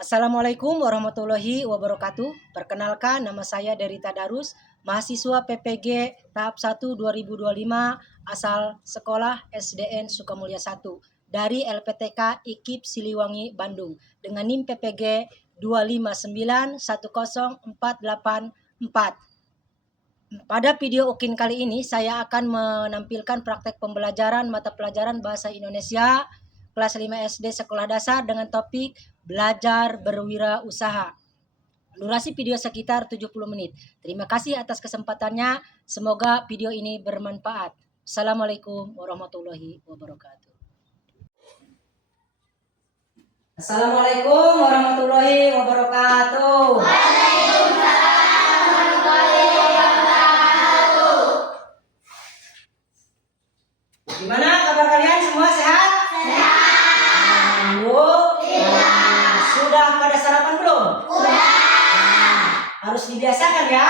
Assalamualaikum warahmatullahi wabarakatuh. Perkenalkan, nama saya Derita Darus, mahasiswa PPG tahap 1 2025 asal sekolah SDN Sukamulya 1 dari LPTK IKIP Siliwangi, Bandung dengan NIM PPG 259104844. Pada video Ukin kali ini saya akan menampilkan praktek pembelajaran mata pelajaran Bahasa Indonesia kelas 5 SD sekolah dasar dengan topik belajar berwirausaha. Durasi video sekitar 70 menit. Terima kasih atas kesempatannya. Semoga video ini bermanfaat. Assalamualaikum warahmatullahi wabarakatuh. Assalamualaikum warahmatullahi wabarakatuh. Gimana kabar kalian semua, sehat? Sehat. Sudah pada sarapan belum? Sudah. Harus dibiasakan ya.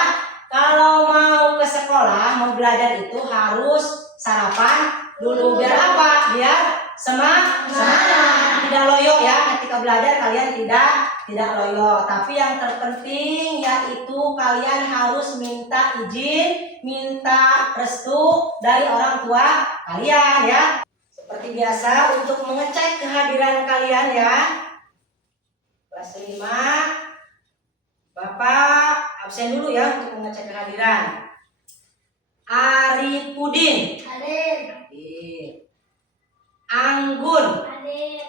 Kalau mau ke sekolah, mau belajar itu harus sarapan dulu. Biar apa? Biar semangat. Tidak loyo ya. Ketika belajar kalian tidak loyo. Tapi yang terpenting yaitu kalian harus minta izin, minta restu dari orang tua kalian ya. Seperti biasa untuk mengecek kehadiran kalian ya. Kelas 5, Bapak absen dulu ya untuk mengecek kehadiran. Arifudin. Hadir. Anggun. Hadir.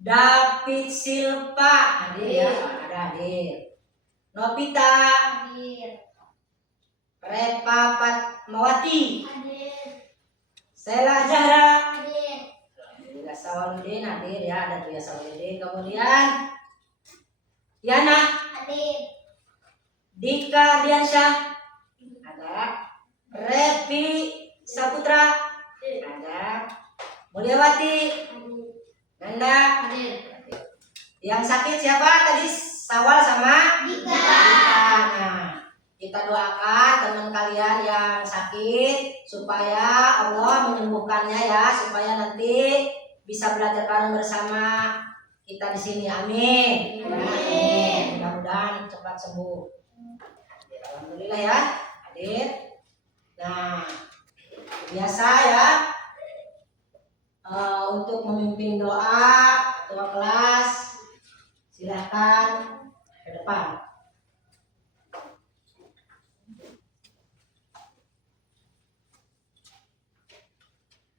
David Silva. Hadir ya, ada hadir. Novita. Hadir. Repa Fatmawati. Hadir. Sela Zahra. Hadir. Alhamdulillah. Sawaludin hadir ya, ada tuh ya Sawaludin. Kemudian Yana. Hadir. Dika Diansyah. Ada. Revi Saputra. Ada. Mulyawati. Nanda. Hadir. Yang sakit siapa tadi? Sawal sama Dika. Nah, kita doakan teman kalian yang sakit supaya Allah menyembuhkannya ya, supaya nanti bisa belajar bareng bersama kita di sini. Amin. Amin. Mudah-mudahan cepat sembuh. Alhamdulillah ya, hadir. Nah, biasa ya untuk memimpin doa ketua kelas, silakan ke depan.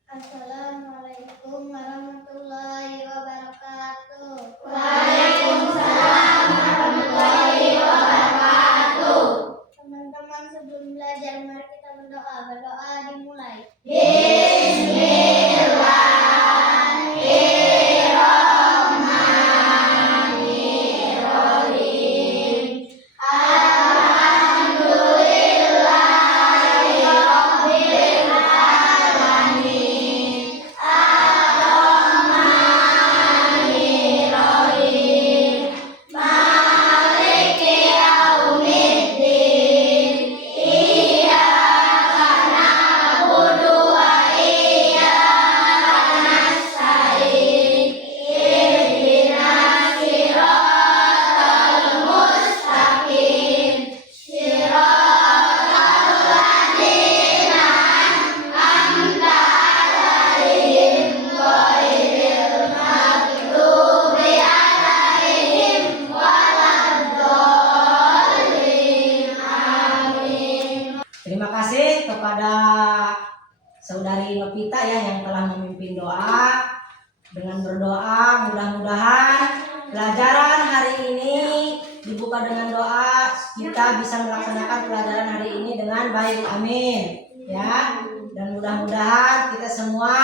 Assalamualaikum warahmatullahi wabarakatuh. Waalaikumsalam warahmatullahi wabarakatuh. Teman-teman, sebelum belajar mari kita berdoa. Berdoa dimulai. Bismillahirrahmanirrahim. Alhamdulillahirrahmanirrahim. Maliki yaumiddin. Iyyaka na'budu wa iyyaka nasta'in. Ihdinas siratal mustaqim. Siratal ladzina an'amta 'alaihim ghairil maghdubi 'alaihim waladdallin. Amin. Terima kasih kepada saudari Novita ya yang telah memimpin doa. Dengan berdoa mudah-mudahan pelajaran hari ini dibuka dengan doa, kita bisa melaksanakan pelajaran hari ini dengan baik. Amin. Ya. Dan mudah-mudahan kita semua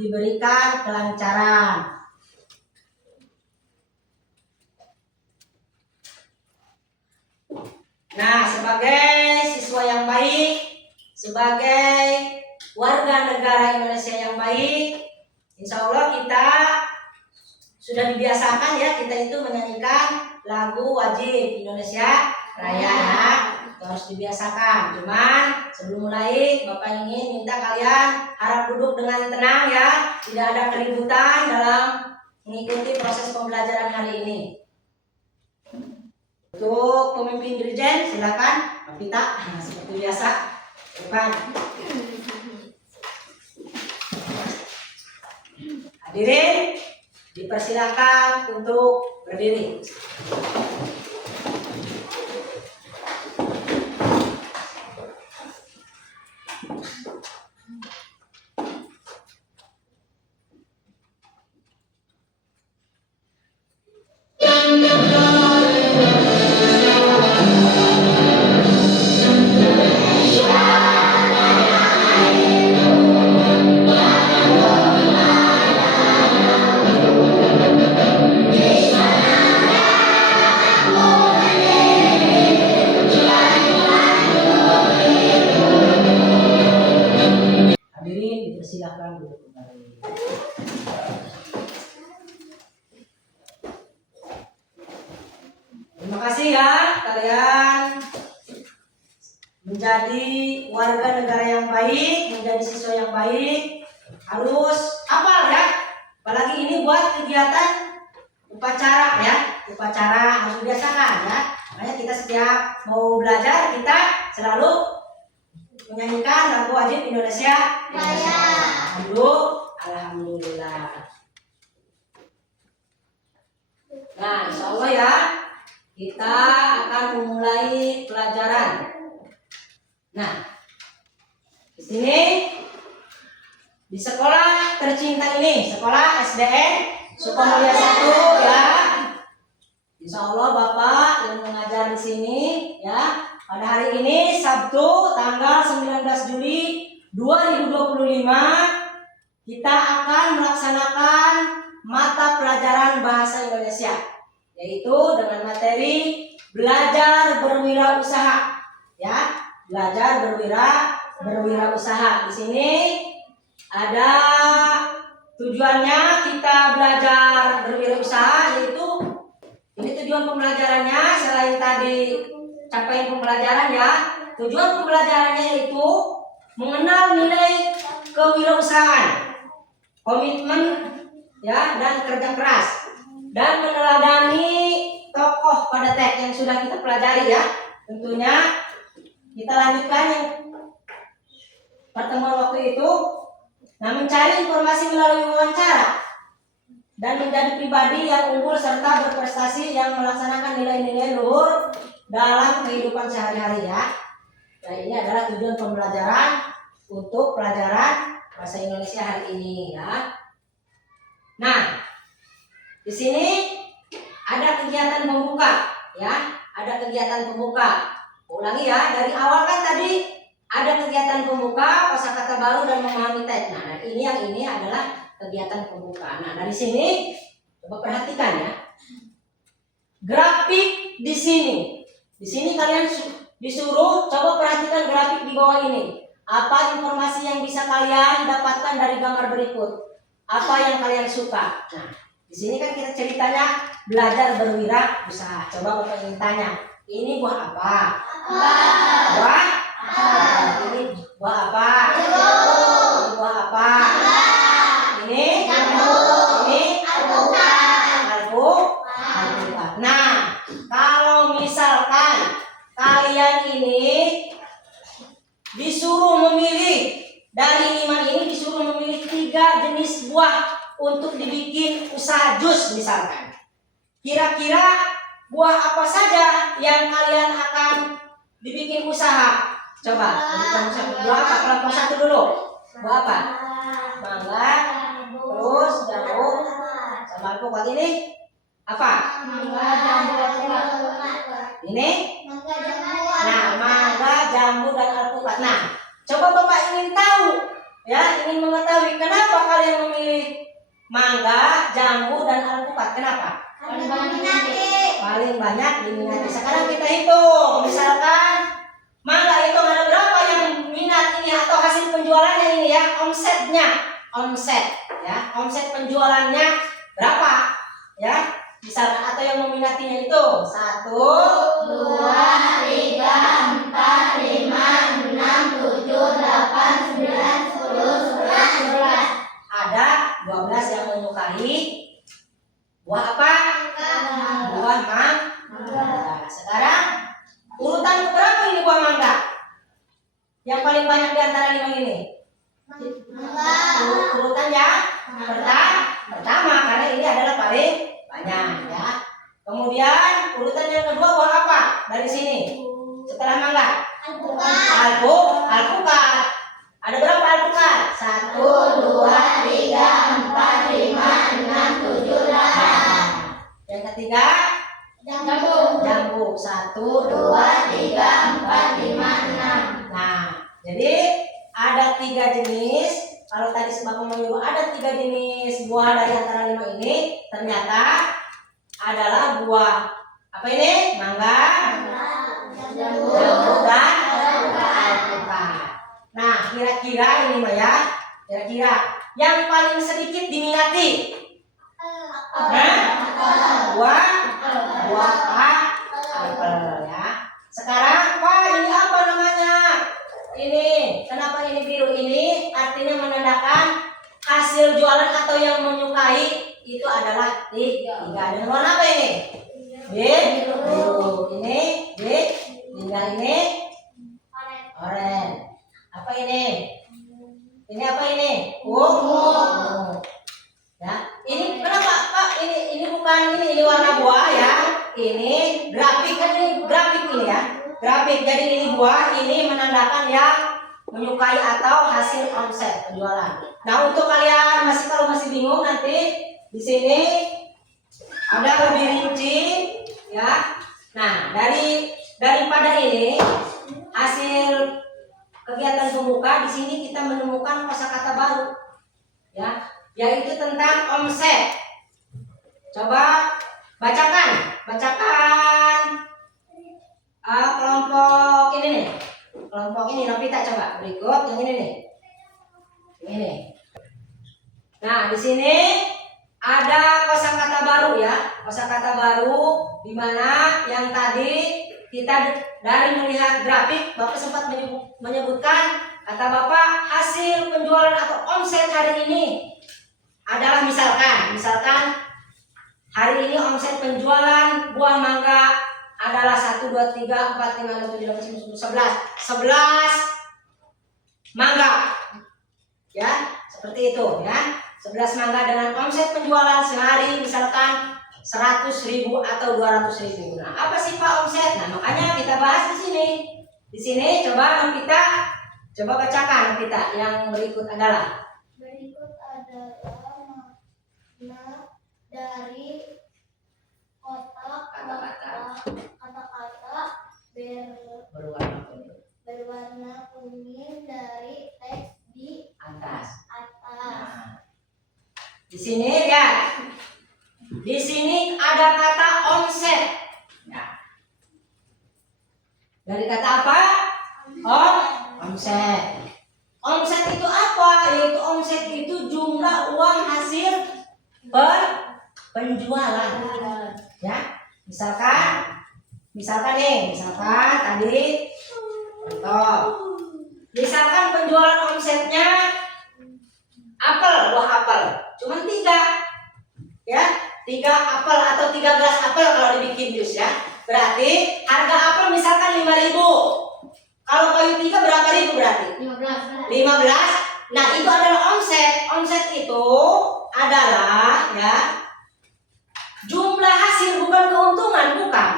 diberikan kelancaran. Nah, sebagai siswa yang baik, sebagai warga negara Indonesia yang baik, insya Allah kita sudah dibiasakan ya, kita itu menyanyikan lagu wajib Indonesia Raya ya. Itu harus dibiasakan. Cuman sebelum mulai Bapak ingin minta kalian harap duduk dengan tenang ya, tidak ada keributan dalam mengikuti proses pembelajaran hari ini. Untuk pemimpin Dirjen silakan Pak Pita, seperti biasa. Depan. Hadirin dipersilakan untuk berdiri. Hadirin dipersilakan duduk kembali. Terima kasih ya kalian menjadi warga negara yang baik, menjadi siswa yang baik, harus hafal ya. Apalagi ini buat kegiatan upacara ya, upacara harus dibiasakan ya. Makanya kita setiap mau belajar kita selalu menyanyikan lagu wajib Indonesia Raya. Alhamdulillah. Nah, insya Allah ya kita akan memulai pelajaran. Nah, di sini di sekolah tercinta ini, sekolah SDN Sukamulya 1 ya. Insya Allah Bapak yang mengajar di sini ya. Pada hari ini Sabtu tanggal 19 Juli 2025 kita akan melaksanakan mata pelajaran bahasa Indonesia, yaitu dengan materi belajar berwirausaha ya, belajar berwirausaha. Di sini ada tujuannya kita belajar berwirausaha, yaitu ini tujuan pembelajarannya selain tadi capaian pembelajaran ya, tujuan pembelajarannya itu mengenal nilai kewirausahaan, komitmen ya, dan kerja keras, dan meneladani tokoh pada teks yang sudah kita pelajari ya. Tentunya kita lanjutkan yang pertemuan waktu itu. Nah, mencari informasi melalui wawancara dan menjadi pribadi yang unggul serta berprestasi yang melaksanakan nilai-nilai luhur dalam kehidupan sehari-hari ya. Nah, ini adalah tujuan pembelajaran untuk pelajaran bahasa Indonesia hari ini ya. Nah, di sini ada kegiatan pembuka ya, ada kegiatan pembuka. Ulangi ya, dari awal kan tadi ada kegiatan pembuka, kosakata baru dan memahami teks. Nah, ini adalah kegiatan pembuka. Nah, dari sini coba perhatikan ya. Grafik di sini. Di sini kalian disuruh coba perhatikan grafik di bawah ini. Apa informasi yang bisa kalian dapatkan dari gambar berikut? Apa yang kalian suka? Nah, di sini kan kita ceritanya belajar berwirausaha. Coba Bapak ingin tanya, ini buah apa? Buah? Ini buah apa? Ini buah apa? Ini? Ini? Alpukat. Nah, kalau misalkan kalian ini disuruh memilih dari 5 ini, disuruh memilih 3 jenis buah untuk dibikin usaha jus misalkan. Kira-kira buah apa saja yang kalian akan dibikin usaha? Coba, buah apa? Kelompok 1 dulu. Buah apa? Mangga, terus jambu, sama alpukat. Ini apa? Ini? Nah, mangga, jambu, dan alpukat. Nah, coba Bapak ingin tahu, ya, ingin mengetahui kenapa kalian memilih mangga, jambu, dan alpukat. Kenapa? Paling banyak diminati. Sekarang kita hitung. Misalkan mangga itu ada berapa yang minat ini atau hasil penjualannya ini ya, omset ya, omset penjualannya berapa ya? Misalkan atau yang meminatinya itu 1, 2, 3, 4, 5, 6, 7, 8, 9, 10, 11. ada 12 yang menyukai Buah apa? Buah mangga. Nah, sekarang urutan keberapa ini buah mangga? Yang paling banyak di antara 5 ini? Urutan yang pertama karena ini adalah paling banyak ya. Kemudian urutan yang kedua buah apa dari sini? Setelah mangga? Alpukat. Ada berapa alpukat? 1, 2, 3, 4, 5, 6, 7, 8. Yang ketiga? Jambu. 1, 2, 3, 4, 5, 6. Nah, jadi ada 3 jenis. Kalau tadi sembako menyuruh ada 3 jenis buah dari antara 5 ini, ternyata adalah buah apa ini? Mangga, jambu dan alpukat. Nah, kira-kira ini Mbak ya, kira-kira yang paling sedikit diminati? Buah apel ya. Sekarang Pak, ini apa namanya? Ini, kenapa ini biru? Ini artinya menandakan hasil jualan atau yang menyukai itu adalah 3. Dan warna apa ini? Biru. Ini tinggal ini oranye. Apa ini? Ini apa ini? Ungu. Ya, ini kenapa Pak? Ini bukan ini warna buah ya. Ini grafik kan, ini grafik ini ya. Grafik. Jadi ini buah, ini menandakan yang menyukai atau hasil omset penjualan. Nah, untuk kalian kalau masih bingung nanti di sini ada lebih rinci ya. Nah, daripada ini hasil kegiatan pembuka, di sini kita menemukan kosakata baru ya, yaitu tentang omset. Coba bacakan kelompok ini nih. Kelompok ini Novita, coba berikut yang ini nih. Ini. Nah, di sini ada kosakata baru ya. Kosakata baru di mana yang tadi kita dari melihat grafik Bapak sempat menyebutkan, kata Bapak hasil penjualan atau omset hari ini adalah misalkan hari ini omset penjualan buah mangga adalah 1, 2, 3, 4, 5, 6, 7, 8, 9, 10, 11 mangga ya, seperti itu ya. 11 mangga dengan omset penjualan sehari misalkan 100.000 atau 200.000. Nah, apa sih Pak omset? Nah, makanya kita bahas di sini. Di sini coba bacakan kita yang berikut adalah makna dari kata-kata berwarna kuning dari teks di atas. atas. Di sini lihat. Di sini ada kata omset. Ya. Dari kata apa? Omset. Omset itu apa? Yaitu omset itu jumlah uang hasil penjualan. Ya. Misalkan tadi contoh. Misalkan penjualan omsetnya buah apel. Cuma 3. Ya, 3 apel atau 13 apel kalau dibikin jus ya. Berarti harga apel misalkan 5.000. Kalau kayu 3 berapa ribu berarti? 15. Nah, itu adalah omset. Omset itu adalah ya jumlah hasil, bukan keuntungan, bukan.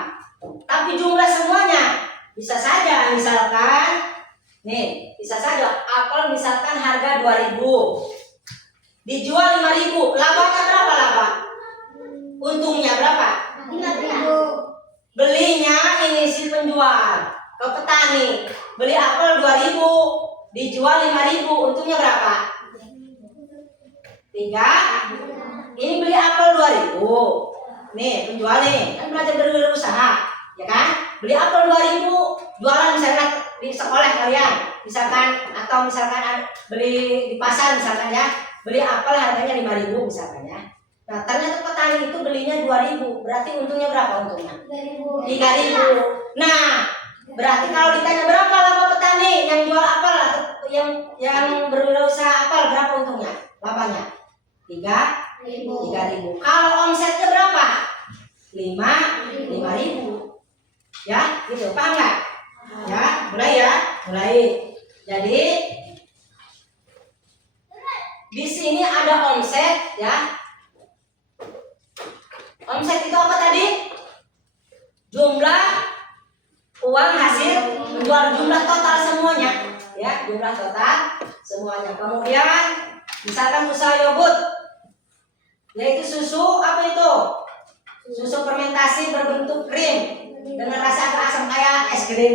Tapi jumlah semuanya. Bisa saja misalkan apel misalkan harga 2.000. Dijual 5.000. Labanya berapa laba? Untungnya berapa? 5.000. Belinya ini si penjual ke petani. Beli apel 2.000, dijual 5.000. Untungnya berapa? 3. Ini beli apel 2.000. Nih, penjual nih, kan belajar berwirausaha, ya kan? Beli apel 2.000, jualan misalkan di sekolah kalian, atau misalkan beli di pasar misalkan ya. Beli apel harganya 5.000 misalkan ya. Nah, ternyata petani itu belinya 2.000. Berarti untungnya berapa untungnya? 3.000. Nah, berarti kalau ditanya berapa laba petani yang jual apel atau yang berwirausaha apel, berapa untungnya? Labanya 3.000. Kalau omsetnya berapa 5.000. Ya, gitu. Paham nggak? Ya, mulai. Jadi di sini ada omset ya. Omset itu apa tadi? Jumlah uang hasil menjual, jumlah total semuanya ya, jumlah total semuanya. Kemudian misalkan usaha yogurt, yaitu susu apa itu? Susu fermentasi berbentuk krim dengan rasa agak asam kayak es krim.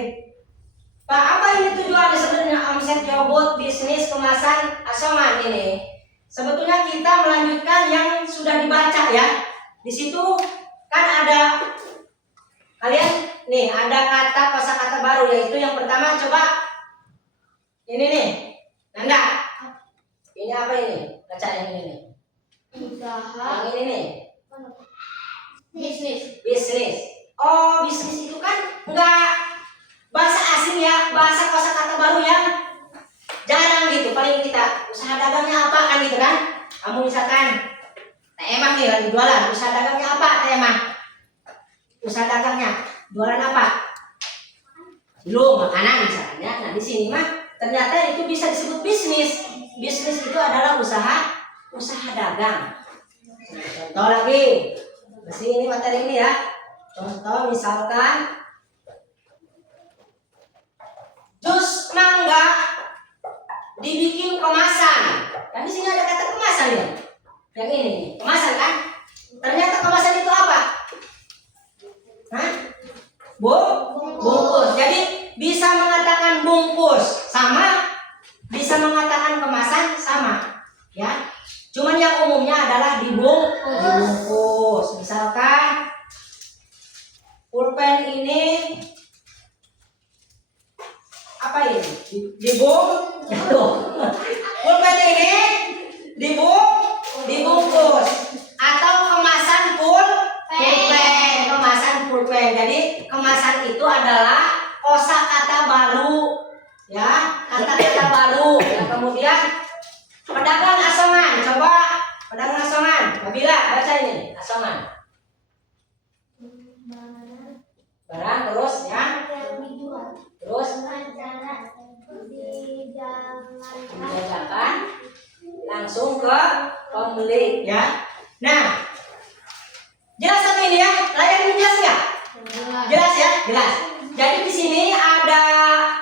Pak, apa ini tujuannya sebenarnya omset yogurt bisnis kemasan asongan ini? Sebetulnya kita melanjutkan yang sudah dibaca ya. Di situ kan ada kalian nih, ada kata kosakata baru, yaitu yang pertama coba ini nih. Nanda. Ini apa ini? Baca yang ini nih. Usaha. Yang ini nih. Bisnis. Oh, bisnis itu kan enggak bahasa asing ya, bahasa kosakata baru yang jarang gitu. Paling kita usaha dagangnya apa kan gitu kan? Kamu misalkan Teh Emang nih lagi jualan, usaha dagangnya apa Teh Emang? Usaha dagangnya jualan apa? Belum, makanan misalkan ya. Nah, di sini mah ternyata itu bisa disebut bisnis. Bisnis itu adalah usaha dagang. Contoh lagi. Masih ini materi ini ya. Contoh misalkan jus mangga dibikin kemasan. Kan di sini ada kata kemasan ya. Yang ini nih, kemasan kan? Ternyata kemasan itu apa? Hah? Bungkus. Jadi bisa mengatakan bungkus sama, bisa mengatakan kemasan sama, ya. Cuman yang umumnya adalah dibungkus. Misalkan pulpen ini apa ini? Pulpen ini dibungkus atau kemasan pulpen. Jadi kemasan itu adalah kosakata baru, ya, kata-kata baru. Ya, kemudian pedagang asongan, coba pedagang asongan. Nabila baca ini asongan. Barang terus ya. Terus dijajakan langsung ke pembeli ya. Nah, jelas sampai ini ya? Layar ini jelas nggak? Jelas ya, jelas. Jadi di sini ada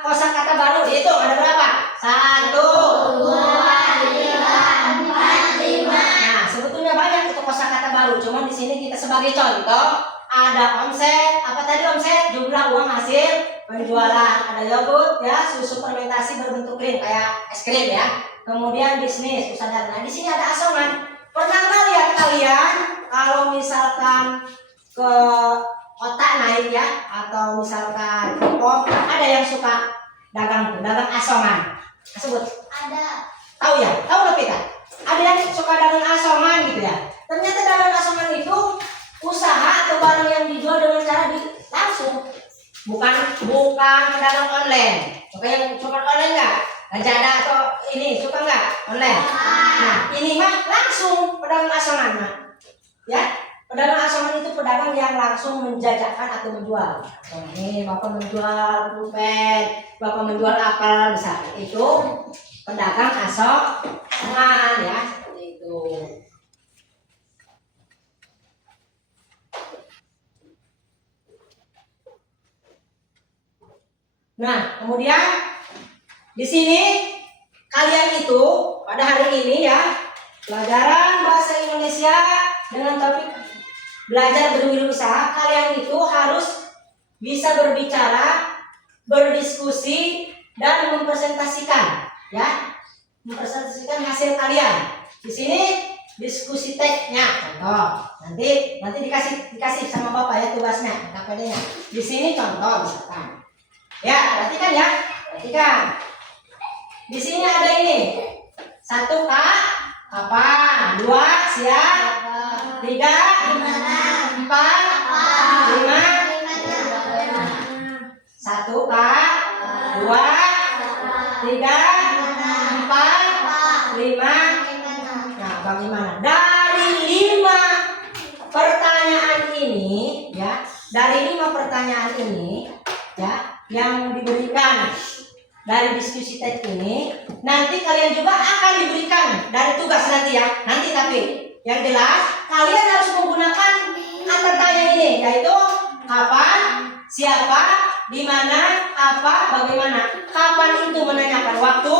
kosakata baru, dihitung ada berapa? 1, 2, 3, 4, 5. Nah, sebetulnya banyak itu kosakata baru. Cuman di sini kita sebagai contoh ada omset, apa tadi omset? Jumlah uang hasil penjualan. Ada yogurt ya, susu fermentasi berbentuk krim kayak es krim ya. Kemudian bisnis usaha. Nah, di sini ada asongan. Pernah nggak lihat kalian kalau misalkan ke kota naik ya, atau misalkan ke pom, ada yang suka dagang asongan? Sebut. Ada. Tahu ya? Tahu nggak kita? Ada yang suka dagang asongan gitu ya. Ternyata dagang asongan itu usaha atau barang yang dijual dengan cara langsung, bukan pedagang online. Suka yang cuma online nggak? Gajada atau ini suka nggak online? Nah, ini mah langsung pedagang asongan, nah. Ya, pedagang asongan itu pedagang yang langsung menjajakan atau menjual. Ini bapak menjual pulpen, bapak menjual apel, misalnya itu pedagang asongan ya, seperti itu. Nah, kemudian di sini kalian itu pada hari ini ya, pelajaran bahasa Indonesia dengan topik belajar berwirausaha, kalian itu harus bisa berbicara, berdiskusi dan mempresentasikan ya, mempresentasikan hasil kalian. Di sini diskusi teksnya, contoh. Nanti dikasih sama Bapak ya tugasnya, KPD-nya. Di sini contoh misalkan. Ya, perhatikan ya. Perhatikan. Di sini ada ini. 1 kapan? 2 siap? 3 Gimana? 4 5 1 2 3 4 5 Nah, bagaimana? Dari 5 pertanyaan ini dari 5 pertanyaan ini ya yang diberikan dari diskusi teks ini, nanti kalian juga akan diberikan dari tugas nanti ya. Nanti tapi yang jelas kalian harus menggunakan kata tanya ini, yaitu kapan, siapa, di mana, apa, bagaimana. Kapan itu menanyakan waktu,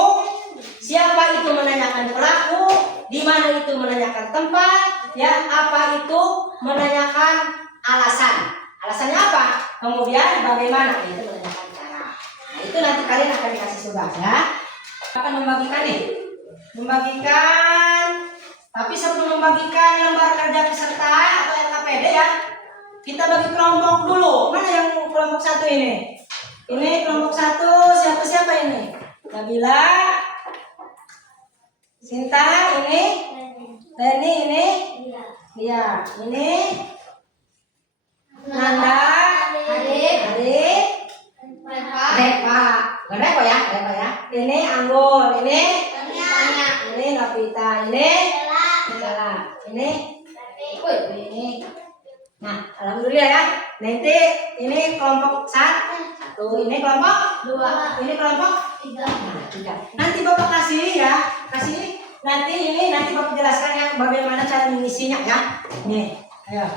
siapa itu menanyakan pelaku, di mana itu menanyakan tempat, ya, apa itu menanyakan alasan. Alasannya apa? Kemudian bagaimana? Itu menanyakan cara. Nah, itu nanti kalian akan dikasih tugas ya. Akan membagikan nih. Membagikan. Tapi sebelum membagikan lembar kerja peserta atau LKPD ya, kita bagi kelompok dulu. Mana yang kelompok 1 ini? Ini kelompok 1, siapa ini? Nabila, Sinta, ini, Leni, ini, iya, ini, Nanda, Adik, Repa ya. Ini Anggun, ini Novita, ini Bella, ini. Nah, alhamdulillah ya. Nanti ini kelompok 1, ini kelompok 2, ini kelompok 3. Nah, 3. Nanti Bapak kasih ya, nanti Bapak jelaskan ya bagaimana cara mengisinya ya. Nih, ayo.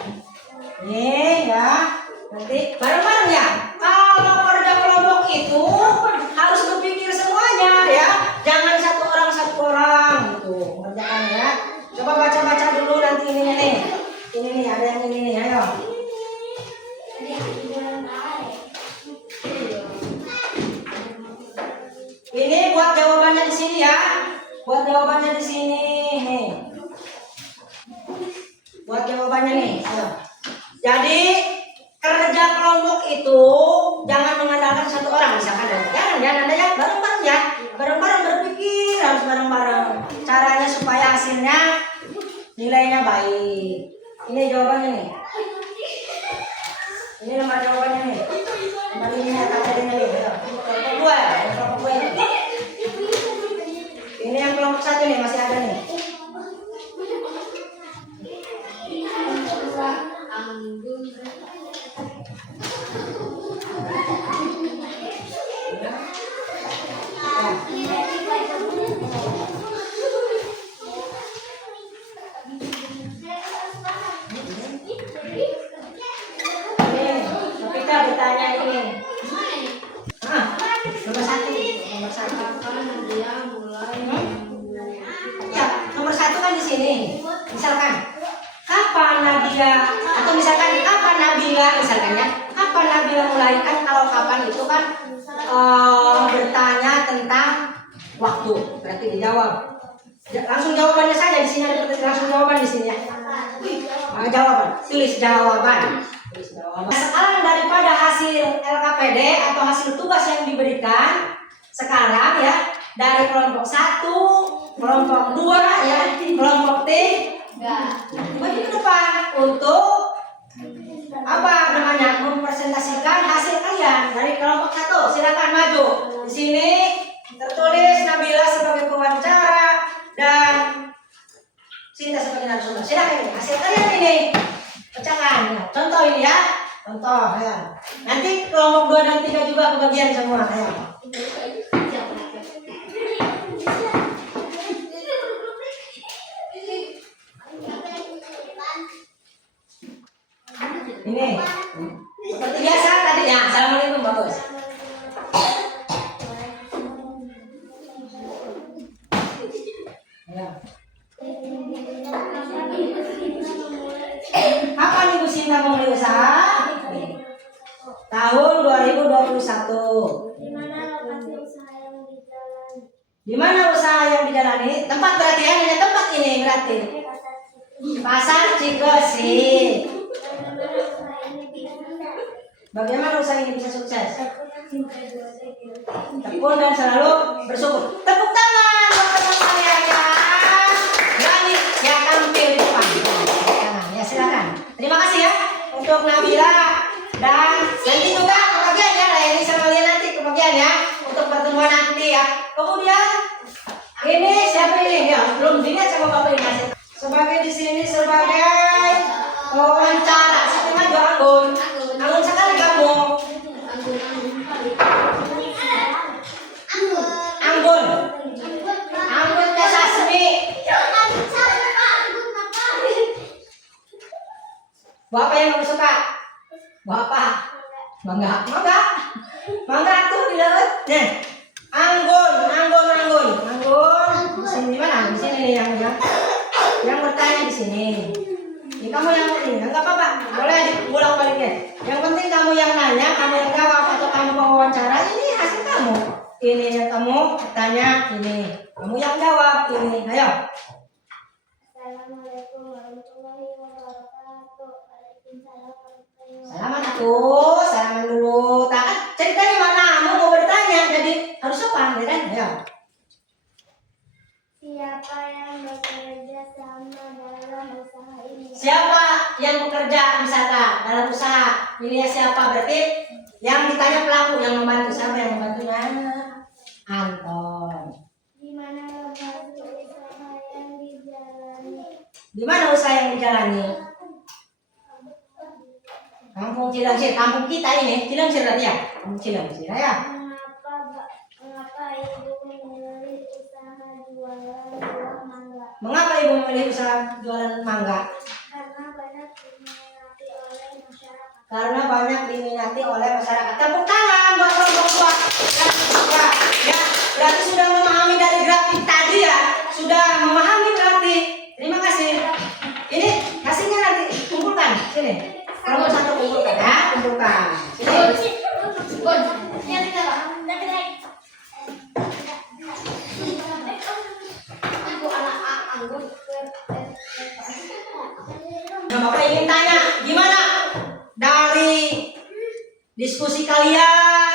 Nih ya. Nanti bareng-bareng ya. Kalau kerja kelompok itu harus berpikir semuanya ya. Jangan satu orang gitu mengerjakan ya. Coba baca dulu nanti ini nih. Ini nih ada yang ini nih, ayo. Ini buat jawabannya di sini ya. Buat jawabannya di sini nih. Buat jawabannya nih, ayo. Jadi kerja kelompok itu jangan mengandalkan satu orang, misalkan jangan ada ya, bareng-bareng ya. Bareng-bareng berpikir, harus bareng-bareng. Caranya supaya hasilnya nilainya baik. Ini jawabannya nih. Ini nomor jawabannya nih. Nomor ini katanya nih. Kelompok 2 ya, kelompok 2 ini. Ini yang kelompok 1 nih masih ada nih. Kita bertanya ini. Nomor 1. Ya, nomor 1 kan di sini. Misalkan kapan Nadia atau misalkan kapan Nabila misalkan ya. Kapan Nabila mulai, kan kalau kapan itu kan bertanya tentang waktu, berarti dijawab. Langsung jawabannya saja di sini, ada langsung jawaban di sini ya. Jawaban, tulis jawaban. Nah, sekarang daripada hasil LKPD atau hasil tugas yang diberikan sekarang ya, dari kelompok 1, kelompok 2 ya, kelompok 3, bagi ke depan untuk apa namanya, mempresentasikan hasil kalian dari kelompok 1. Silakan maju. Di sini tertulis Nabila sebagai pewawancara dan Sinta sebagai narasumber. Silakan ini hasil kalian ini. Pecahkan ya. Contoh ini ya. Contoh ya. Nanti kelompok 2 dan 3 juga kebagian semua ya. Ini seperti biasa tadi ya. Assalamualaikum, bagus. Ya. Kapan Ibu Sinta memulai usaha? Tahun 2021. Di mana usaha yang dijalani? Tempat berarti ya, hanya tempat ini berarti. Pasar Cikesi. Bagaimana usaha ini bisa sukses? Tekun dan selalu bersyukur. Tepuk tangan buat teman kalian ya. Berani ya tampil di depan. Ya silakan. Terima kasih ya untuk Nabila dan nanti juga kebagian ya, layani sama kalian nanti kebagian ya untuk pertemuan nanti ya. Kemudian ini siapa ini? Ya belum dilihat sama Bapak ini masih. Sebagai di sini sebagai wawancara. Siapa maju Anggun? Bapak yang kamu suka? Bapak. Mangga. Tuh di laut. Nih. Anggun. Di sini di mana? Di sini nih yang bertanya di sini. Ini kamu yang ini, enggak apa-apa. Boleh diulang-baliknya. Yang penting kamu yang nanya, kamu yang jawab atau kamu wawancara, ini hasil kamu. Ini yang kamu tanya, ini. Kamu yang jawab, ini. Ayo. Assalamualaikum warahmatullahi wabarakatuh. Waalaikumsalam warahmatullahi wabarakatuh. Salaman dulu. Tak kan ceritanya mana? Mau bertanya, jadi harus apa? Ya kan? Ayo. Siapa yang bekerja sama dalam usaha ini? Siapa yang bekerja misalkan dalam usaha? Ini ya siapa? Berarti yang ditanya pelaku, yang membantu. Siapa yang membantunya? Anton. Di mana lokasi usaha yang dijalani? Di mana usaha yang dijalani? Kampung Cilangsir, kampung kita ini. Cilangsir tadi ya? Kampung Cilangsir ya? Mengapa ibu memilih usaha jualan buah mangga? Mengapa ibu memilih usaha jualan mangga? Karena banyak diminati oleh masyarakat. Tepuk tangan buat kelompok tua. Ya, berarti sudah memahami dari grafik tadi ya. Sudah memahami berarti. Terima kasih. Ini hasilnya nanti kumpulkan. Sini. Kelompok satu kumpulkan ya. Kumpulkan. Sini. Nah, Bapak ingin tanya, gimana dari diskusi kalian,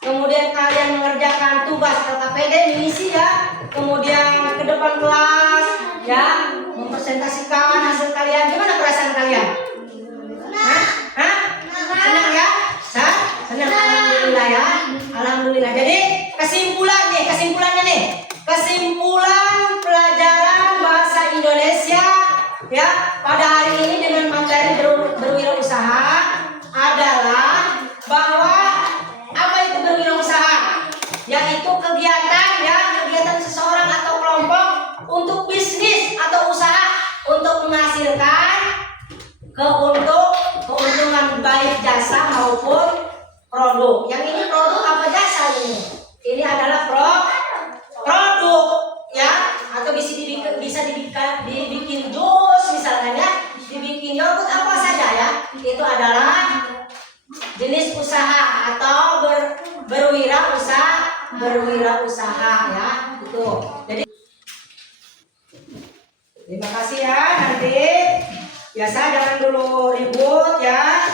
kemudian kalian mengerjakan tugas LKPD mengisi ya, kemudian ke depan kelas ya, mempresentasikan hasil kalian, gimana perasaan kalian? Hah? Senang ya? Senang, alhamdulillah ya, alhamdulillah. Jadi kesimpulannya nih, kesimpulan pelajaran bahasa Indonesia ya pada hari ini dengan materi berwirausaha adalah bahwa apa itu berwirausaha, yaitu kegiatan seseorang atau kelompok untuk bisnis atau usaha untuk menghasilkan keuntungan baik jasa maupun produk. Yang ini produk apa jasa ini? Ini adalah produk ya, atau bisa dibikin jus misalnya ya, dibikin yogurt apa saja ya. Itu adalah jenis usaha atau berwirausaha ya. Itu. Jadi terima kasih ya, nanti biasa jangan dulu ribut ya.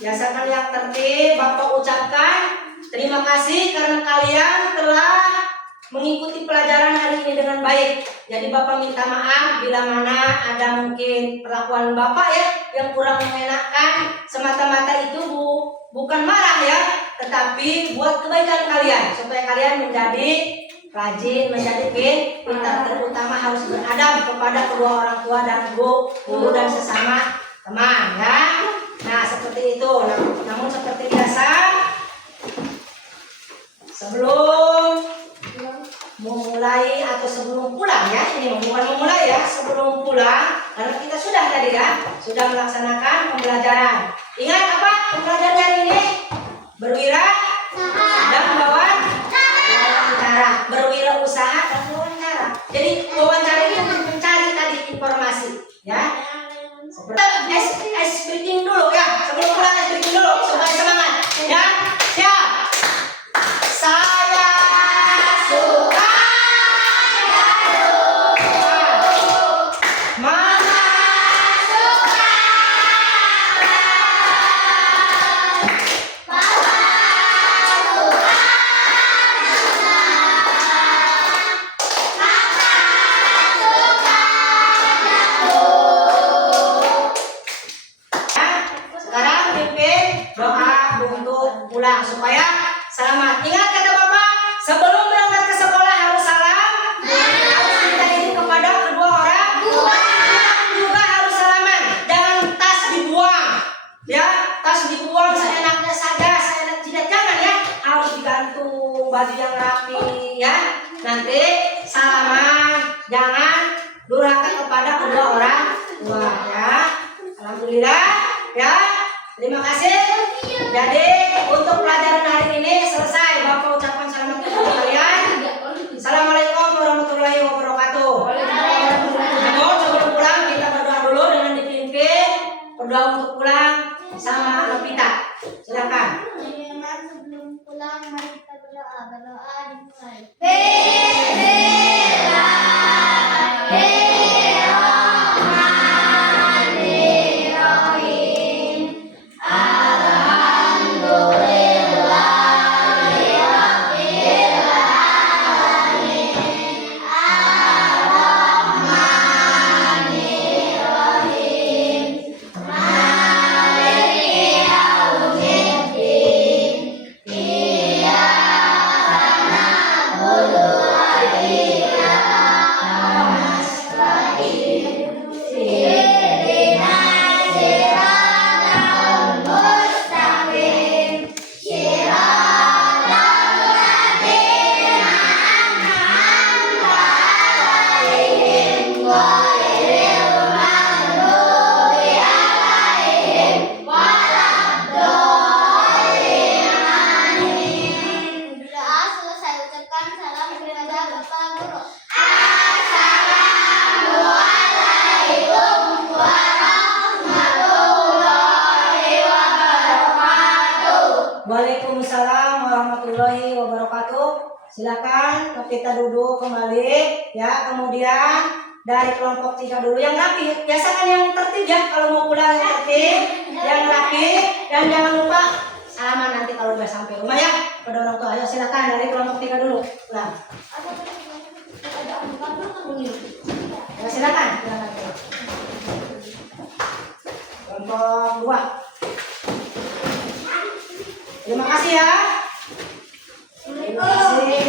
Biasakan yang tertib. Bapak ucapkan terima kasih karena kalian telah mengikuti pelajaran hari ini dengan baik. Jadi Bapak minta maaf bila mana ada mungkin perlakuan Bapak ya yang kurang mengenakan. Semata-mata itu bukan marah ya, tetapi buat kebaikan kalian supaya kalian menjadi rajin, menjadi pintar. Terutama harus beradab kepada kedua orang tua dan guru dan sesama teman ya. Nah seperti itu. Namun seperti biasa, sebelum memulai atau sebelum pulang ya, ini bukan memulai ya, sebelum pulang, karena kita sudah tadi ya, sudah melaksanakan pembelajaran. Ingat apa pembelajaran hari ini? Dan wawancara, berwirausaha dan wawancara. Jadi wawancara itu mencari tadi informasi ya. Speaking dulu ya, sebelum pulang speaking dulu supaya semangat ya. Siap. Saya suka supaya selamat. Ingat kata Bapak, sebelum berangkat ke sekolah harus salam, harus minta izin kepada kedua orang tua, juga harus salaman. Jangan tas dibuang, ya tas dibuang seenaknya saja, seenak jidat jangan ya, harus digantung baju yang rapi ya. Nanti salaman, jangan durhaka kepada kedua orang tua ya. Alhamdulillah. berdoa untuk pulang sama Novita. Silakan. Teman sebelum pulang mari kita berdoa. Berdoa dimulai. Doa selesai, ucapkan salam kepada Bapak Guru. Waalaikumsalam warahmatullahi wabarakatuh. Silakan kita duduk kembali ya. Kemudian dari kelompok 3 dulu yang rapi. Biasakan yang tertib ya, kalau mau pulang yang tertib, yang rapi, dan jangan lupa salaman nanti kalau udah sampai rumah ya pada orang tua. Ayo silakan dari kelompok 3 dulu. Pulang. Ya, silakan. Kelompok 2. Terima kasih ya. Terima kasih.